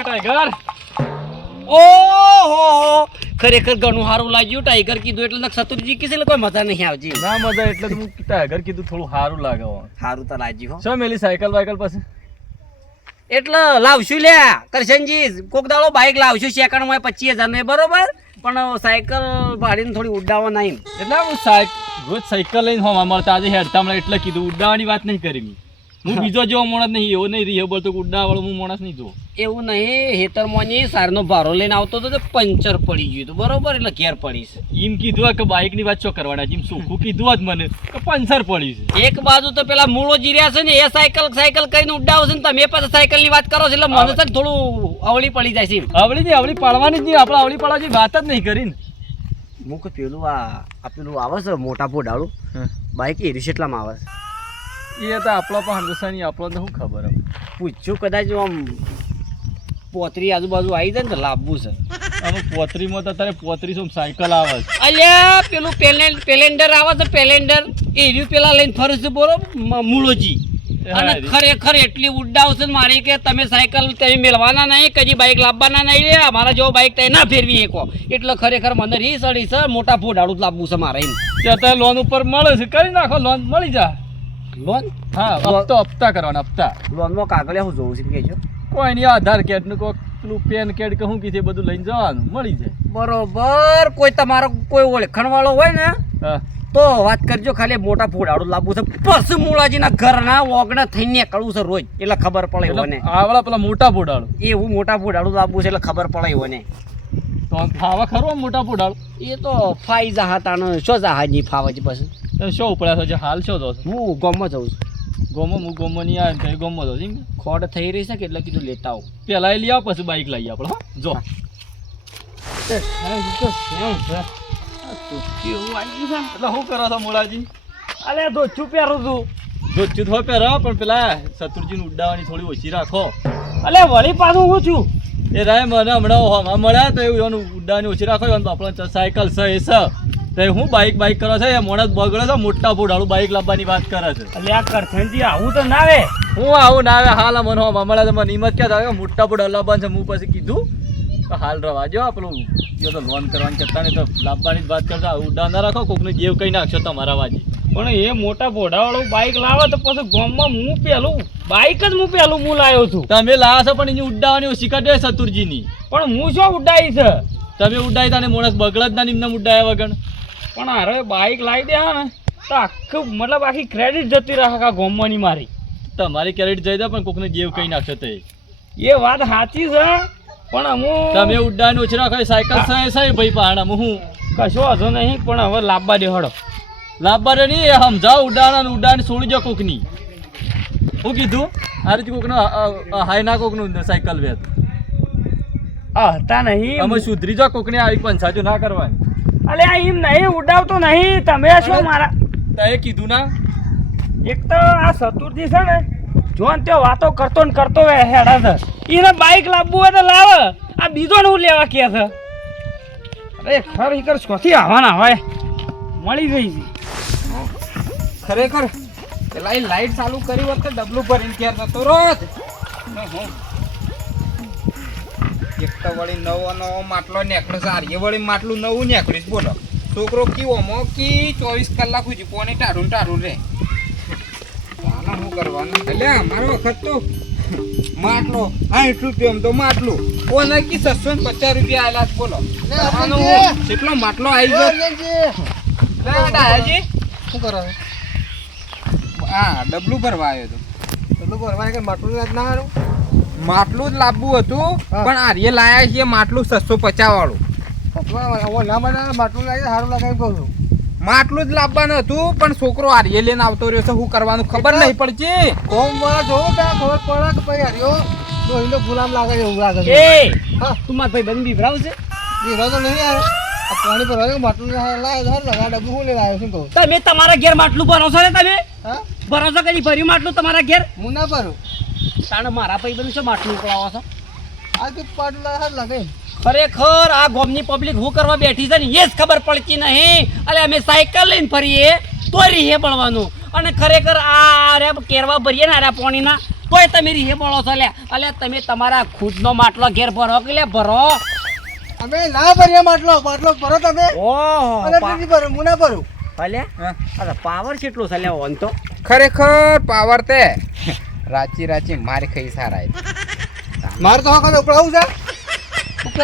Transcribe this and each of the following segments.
Tiger ઓહો ખરેખર ઘણું સારું લાગ્યું. ટાઈગર કીધું એટલે શત્રુજી કીધું એટલે કોઈ મજા નહીં આવતી. ના મજા એટલે તો હું ટાઈગર કીધું થોડું સારું લાગે. સારું તો લાગ્યું હો. શું મેલી સાયકલ વાયકલ પછી એટલે લાવશું લ્યા કરશનજી, કોક દાડો બાઇક લાવશું સેકન્ડમાં 25,000 ને બરોબર, પણ સાયકલ ભાડીને થોડી ઉડાવવા નહીં. એટલે હું રોજ સાયકલ લઈને હોવા મળતા આજે હેડતા મળે એટલે કીધું ઉડાવવાની વાત નહીં કરી. હું બીજો જેવો માણસ નહીં, એવો નહીં રહ્યો બોલતો ઉડાવાળો હું માણસ નહીં જોવો. એવું નહીં, હેતરમાં સારનો ભારો લઈને આવતો હતો તો પંચર પડી ગયું હતું બરોબર, એટલે ઘેર પડીશ. એમ કીધું કે બાઇક ની વાત શું કરવાના, જેમ સુખું કીધું જ મને કે પંચર પડી છે. એક બાજુ તો પેલા મૂળો જીર્યા છે ને એ સાયકલ કરીને ઉડાવશે ને તમે પાછા સાયકલ ની વાત કરો છો એટલે મને છે ને થોડું અવળી પડી જાય છે. અવળી પાડવાની જ નહીં, આપણે અવળી પાડવાની વાત જ નહીં કરીને. હું કે પેલું આ પેલું આવે છે મોટા પોડાળું બાઇક એ રીસેટલામાં આવે છે. એ તો આપણો પણ હંદુસ્તાની આપણો તો શું ખબર હવે. પૂછ્યું કદાચ આમ પોતરી આજુબાજુ આવી જાય ને તો લાવવું છે. અમે પોતરીમાં તો તારે 3500 સાયકલ આવે છે. અલ્યા પેલું પેલેન્ડર આવે છે, પેલેન્ડર એ રહ્યું પેલા લઈને ફરે છે બરોબર મૂળોજી, અને ખરેખર એટલી ઉડાવશે ને મારી કે તમે સાયકલ તમે મેળવાના નહીં, કદી બાઇક લાવવાના નહીં, લે અમારા જેવો બાઇક તમે ના ફેરવી શકો. એટલે ખરેખર મને રી સડી છે, મોટા ફોડાડું જ લાવવું છે મારે એમ. ત્યાં લોન ઉપર મળે છે, કરી નાખો, લોન મળી જાય. લોન? હા, હપ્તા કરવાના હપ્તા. લોનમાં કાગળિયા હું જોઉં છું કહેજો. કોઈ નહીં, આધાર કાર્ડ નું કોઈ પેલું પેન કાર્ડ કે શું કીધું બધું લઈને જવાનું, મળી જાય. બરોબર. કોઈ તમારો કોઈ ઓળખણ વાળો હોય ને હા તો વાત કરજો, ખાલી મોટા ફોડાડું લાવવું છે. પશુ મૂળાજીના ઘરના ઓગણા થઈને નીકળવું છે રોજ, એટલે ખબર પડે મને. આવડા પેલા મોટા ફોડાળું એવું મોટા ફોડાડું લાવવું છે એટલે ખબર પડે મને. તો ફાવા ખરો મોટા ફોડાળું? એ તો ફાઈ જહાતાનો શો જહાજી ફાવે છે પછી. તમે શું ઉપડ્યા છો હાલ છો તો? હું ગામમાં જઉં છું. ગોમમાં હું ગોમમાં નહીં આવે ને ગોમમાં જાઉં છું. ખોડ થઈ રહી છે કે એટલે કીધું લેતા આવું. પેલા લઈ આવો પછી બાઇક લઈએ આપણે. હા જો એટલે શું કરો છો મોડાજી? અલે ધોચું પહેરું છું. જોચ્યું તો પહેરો પણ પેલા શત્રુજીને ઉડાવવાની થોડી ઓછી રાખો. અલે વળી પાછું હું છું એ રાય મને હમણાં મળ્યા તો એવું એનું ઉડાવવાની ઓછી રાખો. આપણે સાયકલ છે એ છે તો હું બાઇક કરો છે એ મોણસ બગડે છે, મોટા ફોડાળું બાઇક લાવવાની વાત કરે છે. એટલે આ કરથનજી આવું તો ના આવે. હું આવું ના આવે હાલ મને મળ્યા તો મને હિંમત ક્યાં થાય મોટા ફોડાળ લાવવાનું છે. હું પછી કીધું તો હાલ રવા જો પેલું એ તો લોન કરવાની કરતા નહીં તો લાવવાની જ વાત કરતા ઉડા ના રાખો, કોકને જેવ કઈ નાખશો તમારા વાજી. પણ એ મોટા ફોડાવાળું બાઇક લાવે તો પછી ગામમાં હું પેલું બાઇક જ હું લાવ્યો છું. તમે લાવો છો પણ એની ઉડાવવાની ઓછી કાઢે શત્રુજીની. પણ હું શું ઉડાઈ છે? તમે ઉડાઈ તાને મોણસ બગડ જ ના નિમ્ન ઉડાયા વગર. પણ અરે બાઇક લાવી દે હા ને તો આખું મતલબ આખી ક્રેડિટ જતી રહે આખા ગામમાંની મારી. તમારી ક્રેડિટ જઈ જાય પણ કોકને જેવ કઈ નાખશો તો એ વાત સાચી છે. પણ હું તમે ઉડાવવાની ઓછી રાખો. સાયકલ સાહેબ ભાઈ પહાડામાં હું કશો વાંધો નહીં, પણ હવે લાવવા દે હડો. લાભ નહીં સમજાવો ઉડાવવાની છોડી દો કોકની. હું કીધું આ રીતે કોકનો હાય ના કોકનું સાયકલ વેત હતા નહીં અમે સુધરી જાઓ. કોકને આવી પંચાજો ના કરવાની. અલે આ એમ નહીં ઉડાવતો નહીં. તમે શું મારા તે કીધું ના? એક તો આ શત્રુજી છે ને જોન તે વાતો કરતો ને કરતો હેડા છે. એને બાઇક લાવવું હોય તો લાવે, આ બીજો ને હું લેવા કે છે. અરે ખરેખર શોથી આવવાના હોય મળી ગઈ છે ખરેખર. પેલા એ લાઈટ ચાલુ કરી હોત તો ડબલું ભરીને ક્યાં જતો રોજ. એક તો વળી નવો માટલો નીકળે છે, વળી માટલું નવું નીકળીશ. બોલો છોકરો કીઓમો કી 24 કલાક સુધી કોને ટાઢું રે. શું કરવાનું એટલે અમારો વખત તો માટલો 60 રૂપિયા તો માટલું કોને કી 650 રૂપિયા આવેલા. બોલો કેટલો માટલો આવી ગયો. શું કરો? હા ડબલું ભરવા આવ્યો હતો. ડબલું ભરવા કે માટલું જ ના હારું? માટલું જ લાવવું હતું પણ આર્ય લાયા છે માટલું 650 વાળું. માટલું લાગે સારું લાગે કહું છું. માટલું જ લાવવાનું હતું પણ છોકરો આર્ય લઈને આવતો રહ્યો છે. શું કરવાનું ખબર નહીં પડતી. કોમ વાળા જોવો ત્યાં ખબર પડે કે ભાઈ આર્યો તો એનો ગુલામ લાગે એવું લાગે છે. હા તું મારા ભાઈ બંધ બીવરાવ છે? બીવરાવ તો નહીં આવે. પાણી ભરવા માટલું લાવે લગા ડબ્બું હું લેવા આવ્યો છું કહું. તમે તમારા ઘેર માટલું ભરો છો ને? તમે ભરો છો કદી ભર્યું માટલું તમારા ઘેર? હું ના ભરું. તાણે મારા ભાઈ બંધ છે માટલું ઉકળાવો છો? આ તો માટલું લાગે. ખરેખર આ ગામની પબ્લિક શું કરવા બેઠી છે ને એ જ ખબર પડતી નહીં. અલે અમે સાયકલ લઈને ફરીએ તો રીહે પડવાનું અને ખરેખર આ રે કેરવા ભરીએ ને આ પાણીના તોય તમે રીહે બોલો છો અલ્યા તમે તમારા ખુદનો માટલો ઘેર ભરો કે લે ભરો અમે ના ભરીએ માટલો ભરો તમે ઓહો અને પછી ભરો હું ના ભરું અલ્યા અરે પાવર કેટલો છે અલ્યા ઓન તો ખરેખર પાવર તે રાચી મારી ખાઈ સારા મારે તો વખત ઉપડાવું છે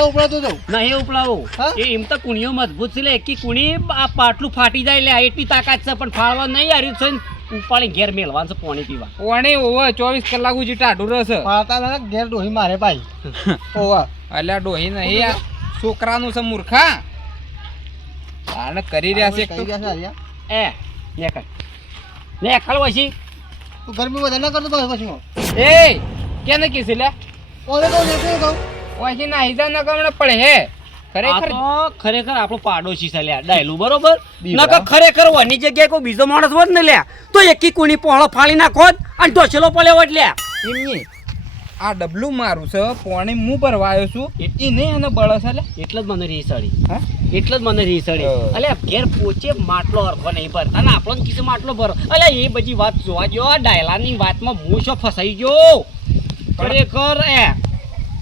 ઉપડાવતો જાઉં નહીં ઉપલાવો હા? એ એમ તો કુણીઓ મજબૂત છે લે એકી કુણી આ પાટલું ફાટી જાય લે એટલી તાકાત છે પણ ફાળવા નહીં હાર્યું છે ને ઉપાડી ઘેર મેલવાનું છે પાણી પીવા પાણી ઓવે 24 કલાક સુધી ટાઢું રહેશે મારતા ના ઘેર ડોહી મારે ભાઈ ઓવા અલ્યા ડોહી નહીં આ છોકરાનું છે મૂર્ખા આને કરી રહ્યા છે કઈ ગયા છે આર્યા? ને ખળ પછી તું ગરમી વધારે ના કરતો પછી હું એ કેને કીધું લે ઓલે તો લેતો કહું ઓછી ના હિજા ન ગમણે પડે હે આ ખરેખર તો ખરેખર આપણો પાડોશી છે લ્યા ડાયલું બરોબર દીવડા. નકર ખરેખર વાની જગ્યાએ કોઈ બીજો માણસ હોત ને લ્યા તો એકી કુણી પહોળો ફાળી નાખોત અને ઢોસેલો પડ્યો હોત લ્યા એમની આ ડબલું મારું છે પાણી હું ભરવા આવ્યો છું એ નહીં અને બળસ લે એટલે જ મને રીસડી હા એટલે જ મને રીસડી હા. અલ્યા ઘેર પોચે માટલો હરખો નહીં ભરતા અને આપણો કિસ્સે માટલો ભરો અલ્યા એ બધી વાત જોવા જો ડાયલાની વાતમાં હું શું ફસાઈ ગયો ખરેખર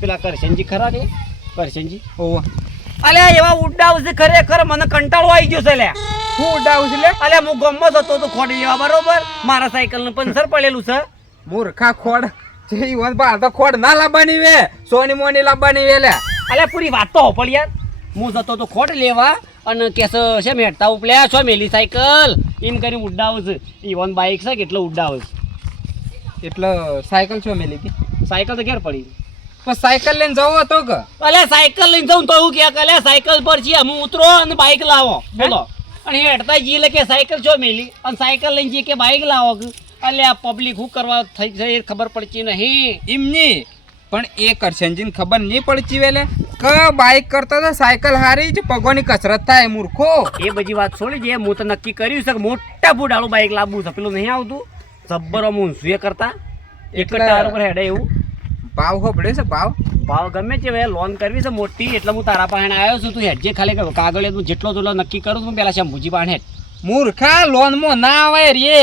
પેલા કરશનજી ખરા રે કરશનજી ઓવા અલ્યા એવા ઉડાવ છે ખરેખર મને કંટાળો આવી ગયો છે લ્યા હું ઉડાવું છું લે અલ્યા હું ગમત હતો તો ખોડી લેવા બરોબર મારા સાયકલ નું પંચર પડેલું છે મૂર્ખા ખોડ જે વન બહાર તો ખોડ ના લાવવાની વે સોની મોની લાવવાની વે લે અલ્યા પૂરી વાત તો હોપડ યાર હું જતો તો ખોટ લેવા અને કેસ છે મેટતા ઉપલ્યા છો મેલી સાયકલ એમ કરીને ઉડાવું છે ઈવન બાઇક છે કેટલો ઉડાવે છે એટલે સાયકલ છો મેલી હતી સાયકલ તો ઘેર પડી પણ સાયકલ લઈને જવો હતો કે અલ્યા સાયકલ લઈને જાઉં તો એવું કે અલ્યા સાયકલ પર છીએ હું ઉતરો અને બાઇક લાવો બોલો અને એ હેડતા જઈએ એટલે કે સાયકલ છો મેલી અને સાયકલ લઈને જઈએ કે બાઇક લાવો કે અલ્યા પબ્લિક શું કરવા થઈ જાય એ ખબર પડતી નહીં એમની પણ એ કરશનજીને ખબર નહીં પડતી વેલે કે બાઇક કરતો તો સાયકલ હારી જ પગોની કસરત થાય મૂર્ખો એ બધી વાત છોડી જે હું તો નક્કી કર્યું છે કે મોટા બુડાળું બાઇક લાવવું છે પેલું નહીં આવતું જબ્બર મૂંસું એ કરતા એક એટલે- ટાયર ઉપર હેડે એવું ભાવ ખબડે છે ભાવ ભાવ ગમે તે હવે લોન કરવી છે મોટી એટલે હું તારા પાસે આવ્યો છું તું હેડજે ખાલી કાગળ તું જેટલો જેટલો નક્કી કરું તું પેલા શંભુજી પાસે હેડ મૂર્ખા લોનમાં ના આવે રે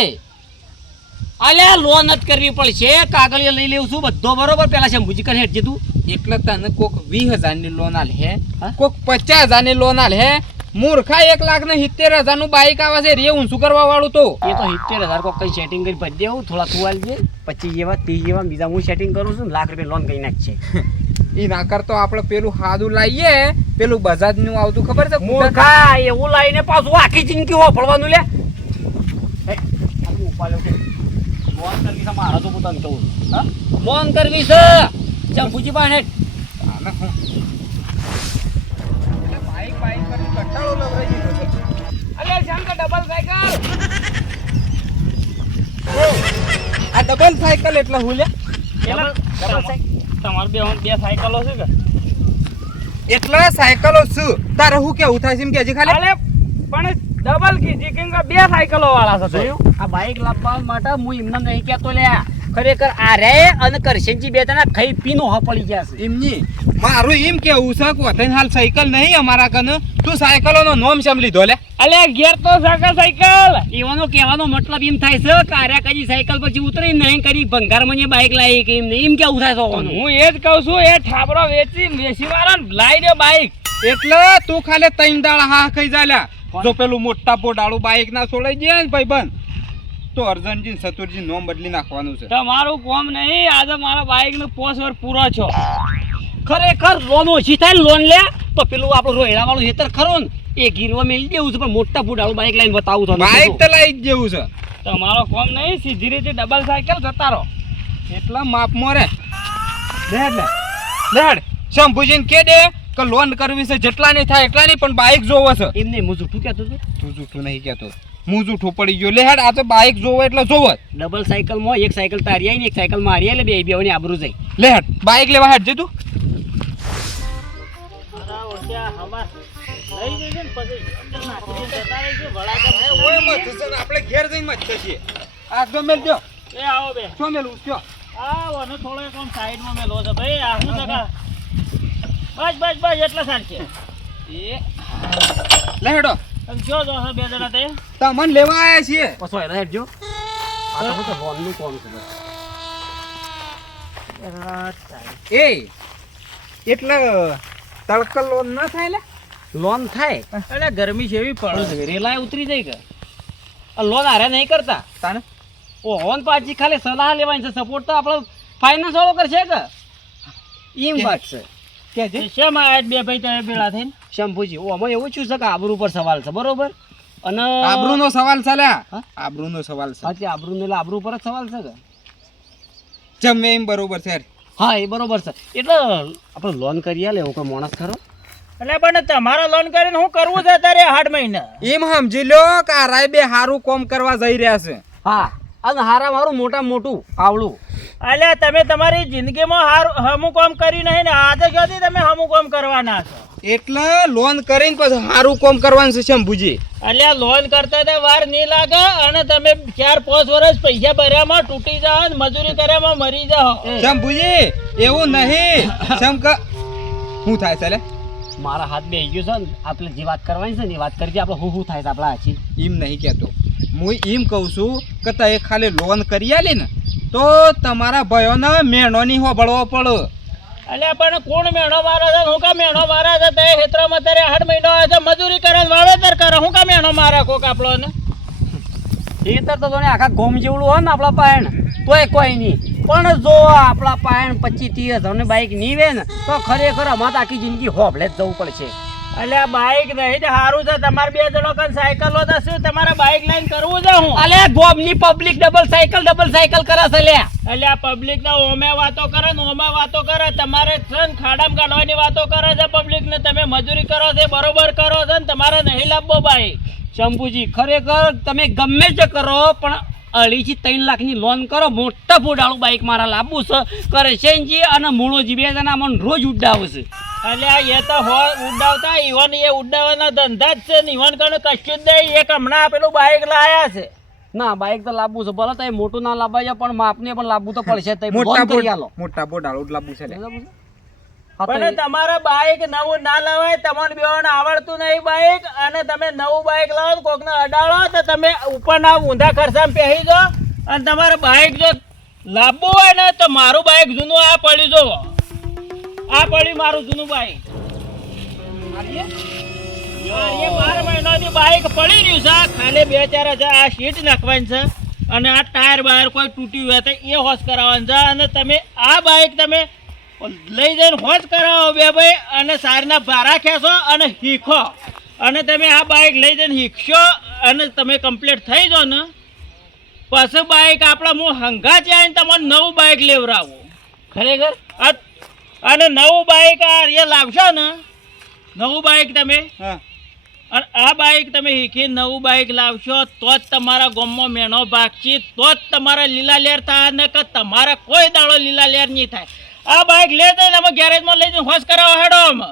અલ્યા લોન જ કરવી પડશે કાગળિયા લઈ લેવું છું બધો બરોબર પેલા શંભુજી કરીને હેડજે તું એટલે તને કોક 20,000 ની લોન આલે હે હા? કોક 50,000 ની લોન આલે હે મૂર્ખા 1,70,000 નું બાઈક આવે છે રે ઊંચું કરવા વાળું તો એ તો 70,000 કોક કઈ સેટિંગ કરી ભરી દેવું થોડા તું આલજે 25 જેવા 30 જેવા બીજા હું સેટિંગ કરું છું ને લાખ રૂપિયા લોન કરી નાખશે ઈ ના કરતો આપણે પેલું હાદું લાવીએ પેલું બજાજ નું આવતું ખબર છે મૂર્ખા એવું લાઈને પાછું આખી જિંદગી હોફળવાનું લે હે, આ હું ઉપાડ્યો છે. લોન કરવી છે મારા તો હું તને કહું છું. હા લોન કરવી છે શંભુજી પાસે હેડ. આને હું એટલે બાઈક કરીને કંટાળો લવરાઈ દીધો છે અલે શંકર ડબલ સાયકલ આ ડબલ સાયકલ એટલે હું લે તમારે બે સાયકલો છે કે એટલે સાયકલો શું તારે હું કેવું થાય છે એમ કેજે ખાલી પણ ડબલ કીધી કેમ કે બે સાયકલો વાળા છે આ બાઇક લાવવા માટે હું એમને નહીં કહેતો લ્યા ખરેખર આ રે અને કરશનજી બે જણા ખાઈ પીનો હ પડી ગયા છે એમની મારું એમ કેવું છે કે વતન હાલ સાયકલ નહીં અમારા કને તું સાયકલોનો નોમ શેમ લીધો લે અલે ઘેર તો સાકા સાયકલ એવાનો કહેવાનો મતલબ એમ થાય છે કે આર્યા કજી સાયકલ પછી ઉતરી નહીં કરી ભંગારમાં જે બાઇક લાવી કે એમ નહીં એમ કેવું થાય છે હું એ જ કહું છું એ ઠાબરો વેચી વાળા લાવી દે બાઇક એટલે તું ખાલી તૈન દાડા હા ખાઈ જાલ્યા જો પેલું મોટા પોડાળું બાઈક ના છોડાઈ જાય ને ભાઈ બંધ તો અર્જનજી ને સતુરજી નોમ બદલી નાખવાનું છે તમારું કોમ નહીં આજે મારા બાઇક નો 5 વર્ષ પૂરો છો ખરેખર લોન ઓછી થાય ને લોન લે તો પેલું આપણું રોયડા વાળું હેતર ખરો ને એ ગીરવા મેલી દેવું છે પણ મોટા ફૂટાળું બાઇક લઈને બતાવું તો બાઈક તો લાઈ જ જેવું છે તમારો કોમ નહીં સીધી રીતે ડબલ સાયકલ જતા રહો એટલા માપમાં રે લેડ શંભુજીને કે દે કે લોન કરવી છે જેટલા નહીં થાય એટલા નહીં પણ બાઈક જોવો છે એમ નહીં હું જૂઠું કહેતો હતો તું જૂઠું નહીં કહેતો હું જૂઠું પડી ગયો લેડ આ તો બાઈક જોવો એટલે જોવો જ ડબલ સાયકલમાં એક સાયકલ તારી આવી ને એક સાયકલ મારી એટલે બે બેવાની આબરૂ જાય લેડ બાઈક લેવા હેડ જે તું આપણે ઘેર જઈને મત થશે આ તો મેલ દો એ આવો બે શું મેલું કયો આ વનો થોડો એક આમ સાઈડમાં મેલો છે ભાઈ આ શું જગા બસ એટલા સાર છે એ લેડો તમે જો બે જણા તે તમને લેવા આયા છીએ પછો હેડ જો આ તો શું છે, લોનનું કોમ છે બસ. એ એટલે તડકા લોન ના થાય લે લોન થાય એટલે ગરમી છે એવી પણ પડે રેલાય ઉતરી જાય કે આ લોન હારે નહીં કરતા તાને ઓન પાછી ખાલી સલાહ લેવાની છે, સપોર્ટ તો આપણો ફાઇનાન્સ વાળો કરશે કે એમ વાત છે. કે છે શેમ આ બે ભાઈ તમે ભેળા થઈને શંભુજી આમાં એવું શું છે કે આબરૂ પર સવાલ છે, બરોબર? અને આબરૂનો સવાલ છે લ્યા હા? આબરૂનો સવાલ છે સાચી આબરૂ એટલે આબરૂ પર જ સવાલ છે કે જમે એમ બરોબર છે હા એ બરોબર છે. એટલે આપણે લોન કરી આલે એવું કોઈ માણસ ખરો? એટલે પણ તમારા લોન કરીને હું કરવું છે તારે 8 મહિના એમ સમજી લો કે આ રાય બે હારું કોમ કરવા જઈ રહ્યા છે હા અને હારા મારું મોટા મોટું આવડું અલ્યા તમે તમારી જિંદગીમાં હમું કામ કરી નહીં ને આજે સુધી તમે હમું કામ કરવાના છો એટલે લોન કરીને પછી હારું કોમ કરવાનું છે શંભુજી અલ્યા લોન કરતા તો વાર નહીં લાગે અને તમે 4-5 વર્ષ પૈસા ભર્યામાં તૂટી જાઓ ને મજૂરી કર્યામાં મરી જાઓ શંભુજી એવું નહીં શમ કે શું થાય છે લે મારા હાથ બે ગયો છે ને આપણે જે વાત કરવાની છે ને એ વાત કરજે. આપણે હું થાય છે આપણા હાચી એમ નહીં કહેતો હું એમ કહું છું કે તે ખાલી લોન કરી આલી ને તો તમારા ભાઈઓને મેણો નહીં હોબળવો પડે અલ્યા પણ કોણ મેણો મારે છે હું કા મેણો મારે છે તે ક્ષેત્રમાં તારે 8 મહિનો આવે છે મજૂરી કરે ને વાવેતર કરે હું કા મેણો મારે કોક આપણો ને ખેતર તો તને આખા ગોમ જેવડું હોય ને આપણા પાયણ તોય કોઈ નહીં, પણ જો આપણા પાયણ 25-30 હજારની બાઈક નીવે ને તો ખરેખર અમારે તો આખી જિંદગી હોભળે જ જવું પડશે. અલ્યા બાઈક નહીં સારું છે તમારે 2 જણો કન સાયકલો તો શું તમારે બાઈક લઈને કરવું છે હું અલે ગોમની પબ્લિક ડબલ સાયકલ કરે છે લે. અલ્યા પબ્લિક ના ઓમે વાતો કરે ને ઓમે વાતો કરે તમારે છે ને ખાડામાં કાઢવાની વાતો કરે છે પબ્લિક ને તમે મજૂરી કરો છો બરોબર કરો છો ને તમારે નહીં લાવવો બાઈક. શંભુજી ખરેખર તમે ગમે તે કરો પણ 2.5 થી 3 લાખની લોન કરો, મોટા ફોડાળું બાઈક મારા લાવવું છે કરે શેનજી અને મૂળોજી 2 જણા મને રોજ ઉડાવે છે. અલ્યા એ તો ઉડાવતા ઈવન એ ઉડાવવાના ધંધા જ છે ને ઈવન કણ કશું જ નહીં એક હમણાં પેલું બાઈક લાયા છે ના બાઈક તો લાવવું છે ભલે તો મોટું ના લાવવા જાય પણ માપને પણ લાવવું તો પડશે. મોટા બોડાળું જ લાવવું છે લે. પણ તમારા બાઈક નવું ના લાવાય તમને બેવાને આવડતું નહીં બાઈક અને તમે નવું બાઈક લાવો ને કોકને અડાડો તો તમે ઉપરના ઊંધા ખર્ચામાં પહેરી દો અને તમારે બાઈક જો લાવવું હોય ને તો મારું બાઈક જૂનું આ પડ્યું જો આ પડ્યું મારું જૂનું બાઈક આ 12 મહિનાથી બાઈક પડી રહ્યું છે ખાલી 2-4 હજાર આ સીટ નાખવાની છે અને આ ટાયર બાયર કોઈ તૂટ્યું હોય તો એ હોશ કરાવવાનું છે અને તમે આ બાઈક તમે લઈ જઈને હોશ કરાવો બે ભાઈ અને સારના ભારા ખેંચો અને શીખો અને તમે આ બાઈક લઈ જઈને શીખશો અને તમે કમ્પ્લીટ થઈ જાઓ ને પછી બાઈક આપણા હું હંગાથી આવીને તમારે નવું બાઈક લેવડાવું ખરેખર અને નવું બાઈક આ એ લાવશો ને નવું બાઈક તમે અને આ બાઈક તમે શીખી નવું બાઈક લાવશો તો જ તમારા ગામમાં મેણો ભાગશે તો જ તમારા લીલા લેર થાય ને કે તમારા કોઈ દાડો લીલા લેર નહીં થાય. આ બાઈક લે જઈને અમે ગેરેજમાં લઈ જઈને હોશ કરાવો હેડો અમે